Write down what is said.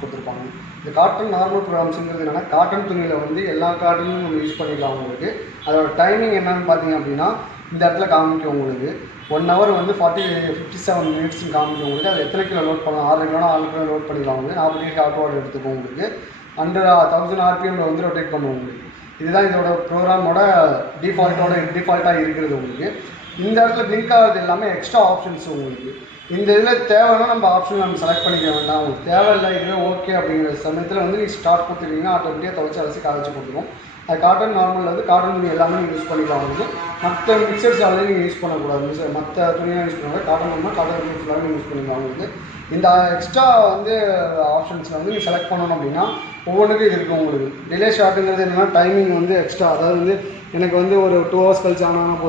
கொடுத்துருப்பாங்க. இந்த cotton normal ப்ரோக்ராம்ஸுங்கிறது என்னென்னா காட்டன் துணியில் வந்து எல்லா காட்டனும் நம்ம யூஸ் பண்ணிக்கலாம். உங்களுக்கு அதோட டைமிங் என்னன்னு பார்த்தீங்க அப்படின்னா இந்த இடத்துல காமிக்கும். உங்களுக்கு 1 ஹவர் வந்து 57 மினிட்ஸ்னு காமிக்கும். உங்களுக்கு அது எத்தனை கிலோ லோட் பண்ணலாம், 6 கிலோனா 6 கிலோ லோட் பண்ணிக்கலாம். உங்களுக்கு 40 ஹாட் வாட்டர் எடுத்துக்கும். உங்களுக்கு 1000 RPM வந்து ரொட்டேட் பண்ணுவோம். உங்களுக்கு இதுதான் இதோட ப்ரோக்ராமோட டிஃபால்ட்டாக இருக்கிறது. உங்களுக்கு இந்த இடத்துல பிளிங்க் ஆகிறது எல்லாமே எக்ஸ்ட்ரா ஆப்ஷன்ஸ். உங்களுக்கு இந்த இதில் தேவைன்னா நம்ம ஆப்ஷன் நம்ம செலக்ட் பண்ணிக்க வேண்டாம். உங்களுக்கு தேவையில்லை இதுவே ஓகே அப்படிங்கிற சமயத்தில் வந்து நீங்கள் ஸ்டார்ட் கொடுத்துருக்கீங்கன்னா ஆட்டோமேட்டிக்காக துவைச்சி அலசி காய்ச்சி கொடுத்துரும். அது காட்டன் நார்மல் வந்து காட்டன் துணி எல்லாமே நீங்கள் யூஸ் பண்ணிக்கலாம். வந்து மற்ற மிக்சர்ஸ் ஆல்ரெடி நீங்கள் யூஸ் பண்ணக்கூடாது. மற்ற துணியாக யூஸ் பண்ணக்கூடாது. காட்டன் வேணும்னா காட்டன் துணி ஃபுல்லாக யூஸ் பண்ணிக்கலாம். உங்களுக்கு இந்த எக்ஸ்ட்ரா வந்து ஆப்ஷன்ஸில் வந்து நீங்கள் செலக்ட் பண்ணணும் அப்படின்னா ஒவ்வொன்றுக்கும் இது இருக்கும். உங்களுக்கு டிலே ஷார்ட்டுங்கிறது என்னென்னா டைமிங் வந்து எக்ஸ்ட்ரா, அதாவது வந்து எனக்கு வந்து ஒரு 2 ஹவர்ஸ் கழிச்சு ஆனால் போதும்.